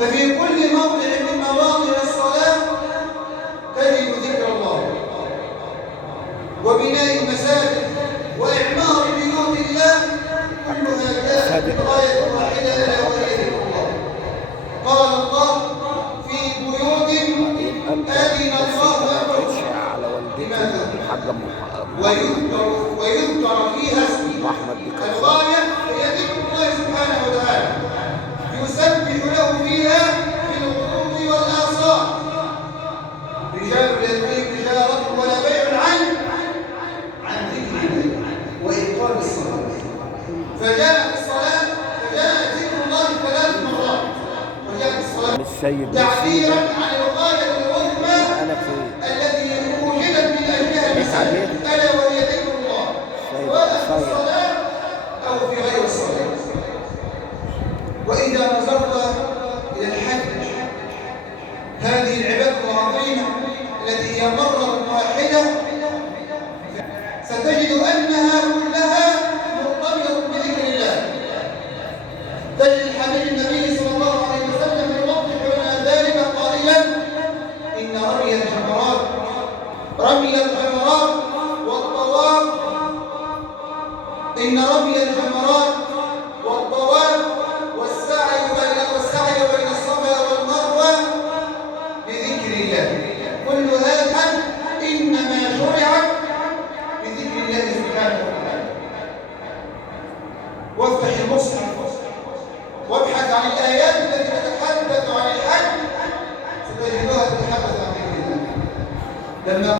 ففي كل موضع من مواضع الصلاة تجد ذكر الله وبناء المساجد وإعمار بيوت الله، كلها جاءت بغاية واحدة ألا وهي ذكر الله. قال الله في بيوت آذن الله ويذكر فيها اسمه. الغاية هي ذكر الله سبحانه وتعالى، يسبح له فيها بالغدو والآصال، رجال يلقيهم تجارة ولا بيع عن ذكر الله وإقام الصلاة. فجاءت ذكر الله 3 مرات، وجاءت الصلاة تعبيرا عن الغاية العظمى التي وجدت من أجلها المساجد، ألا وهي ذكر الله، سواء في الصلاة أو في غير الصلاة. وإذا نظرت إلى الحج، هذه العبادة العظيمة التي هي مرة واحدة، ستجد أنها كلها مرتبطة بذكر الله. تجد الحبيب النبي صلى الله عليه وسلم يوضح لنا ذلك قائلا: إن رمي الجمرات والطواف، إن رمي الجمرات والطواف والسعي بين الصفا والمروة بذكر الله، كل هذا إنما شرع بذكر الله سبحانه وتعالى. وافتح المصحف وابحث عن الآيات التي تتحدث عن الحج، ستجدها تتحدث عن ذكر الله. لما